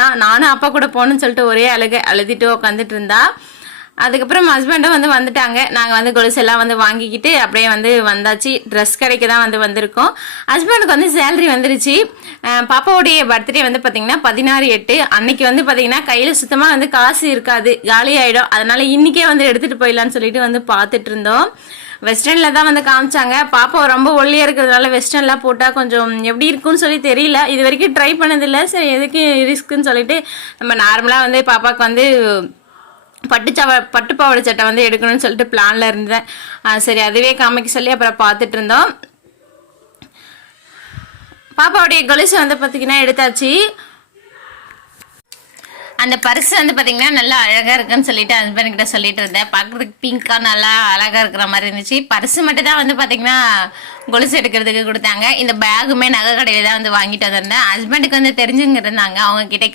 போயிட்டான். நானும் அப்பா கூட போகணும்னு சொல்லிட்டு ஒரே அழுதிட்டு உட்காந்துட்டு இருந்தா. அதுக்கப்புறம் ஹஸ்பண்டும் வந்துட்டாங்க. நாங்கள் கொலுசு எல்லாம் வாங்கிக்கிட்டு அப்படியே வந்தாச்சு. ட்ரெஸ் கடைக்கு தான் வந்திருக்கோம். ஹஸ்பண்டுக்கு சேலரி வந்துருச்சு. பாப்பாவுடைய பர்த்டே பார்த்தீங்கன்னா 16/8. அன்னைக்கு பார்த்தீங்கன்னா கையில் சுத்தமாக காசு இருக்காது, காலி ஆகிடும். அதனால இன்னைக்கே எடுத்துகிட்டு போயிடலான்னு சொல்லிட்டு பார்த்துட்டு இருந்தோம். வெஸ்டர்னில் தான் காமிச்சாங்க. பாப்பா ரொம்ப ஒல்லியாக இருக்கிறதுனால வெஸ்டர்ன்லாம் போட்டால் கொஞ்சம் எப்படி இருக்குன்னு சொல்லி தெரியல. இது வரைக்கும் ட்ரை பண்ணதில்லை. சரி எதுக்கு ரிஸ்க்குன்னு சொல்லிட்டு நம்ம நார்மலாக பாப்பாவுக்கு பட்டு பாவாடை சட்டை எடுக்கணும்னு சொல்லிட்டு பிளான்ல இருந்தேன். சரி அதுவே காமிக்க சொல்லி அப்புறம் பார்த்துட்டு இருந்தோம். பாப்பாவுடைய கொலுசு பார்த்தீங்கன்னா எடுத்தாச்சு. அந்த பர்ஸ் பார்த்தீங்கன்னா நல்லா அழகாக இருக்குன்னு சொல்லிட்டு ஹஸ்பண்ட் கிட்ட சொல்லிட்டு இருந்தேன். பார்க்குறதுக்கு பிங்காக நல்லா அழகாக இருக்கிற மாதிரி இருந்துச்சு. பர்ஸு மட்டும் தான் பார்த்தீங்கன்னா கொலுசு எடுக்கிறதுக்கு கொடுத்தாங்க. இந்த பேகுமே நகை கடையில் தான் வாங்கிட்டு வந்திருந்தேன். ஹஸ்பண்டுக்கு தெரிஞ்சுங்க இருந்தாங்க. அவங்க கிட்ட